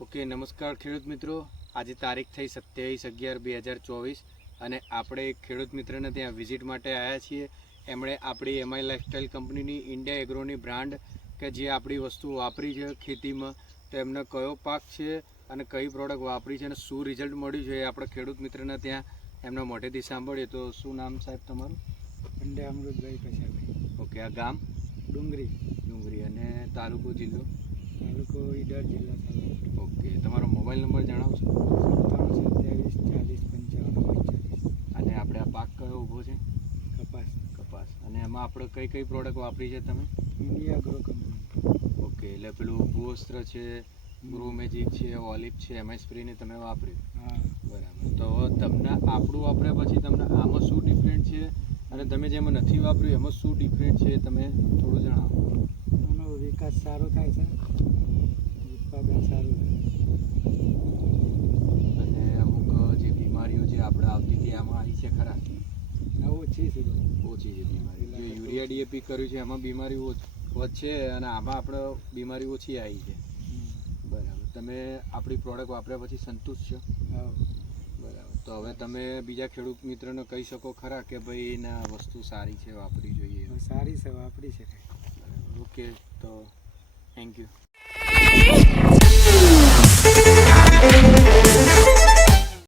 Okay, નમસ્કાર ખેડૂત મિત્રો. આજે તારીખ થઈ 27/11/2024 અને આપણે એક ખેડૂત મિત્રને ત્યાં વિઝિટ માટે આવ્યા છીએ. એમણે આપણી એમઆઈ લાઇફસ્ટાઈલ કંપનીની ઇન્ડિયા એગ્રોની બ્રાન્ડ કે જે આપણી વસ્તુ વાપરી છે ખેતીમાં, તો એમને કયો પાક છે અને કઈ પ્રોડક્ટ વાપરી છે અને શું રિઝલ્ટ મળ્યું છે એ આપણે ખેડૂત મિત્રને ત્યાં એમના મોઢેથી સાંભળીએ. તો શું નામ સાહેબ તમારું? પંડ્યા અમૃતભાઈ કશાભાઈ. ઓકે, આ ગામ ડુંગરી અને તાલુકો જિલ્લો? તાલુકો ઈડર, જિલ્લા સાવરકુંડલા. ઓકે, તમારો મોબાઈલ નંબર જણાવશો? 97 અને આપણે આ પાક કયો ઊભો છે? કપાસ. અને એમાં આપણે કઈ કઈ પ્રોડક્ટ વાપરી છે તમે? India agro company. ઓકે, એટલે પેલું ભૂવસ્ત્ર છે, ગ્રો મેજિક છે, ઓલિપ છે, એમઆઈ સ્પ્રેને તમે વાપર્યું? હા, બરાબર. તો તમને આપણું વાપર્યા પછી તમને આમાં શું ડિફરન્ટ છે અને તમે જેમાં નથી વાપર્યું એમાં શું ડિફરન્ટ છે તમે થોડું જણાવો. એનો વિકાસ સારો થાય છે, ઉત્પાદન સારું થાય. અને અમુક જે બીમારીઓ જે આપણે આવતી હતી આમાં આવી છે ખરા? ઓછી છે. ઓછી છે બીમારી. જે યુરિયા ડીએપી કર્યું છે એમાં બીમારી વધશે અને આમાં આપણે બીમારી ઓછી આવી છે. બરાબર. તમે આપણી પ્રોડક્ટ વાપર્યા પછી સંતુષ્ટ છો? હા. બરાબર. તો હવે તમે બીજા ખેડૂત મિત્રોને કહી શકો ખરા કે ભાઈ ના વસ્તુ સારી છે, વાપરવી જોઈએ? સારી છે, વાપરી શકાય. બરાબર. ઓકે, તો થેન્ક યુ.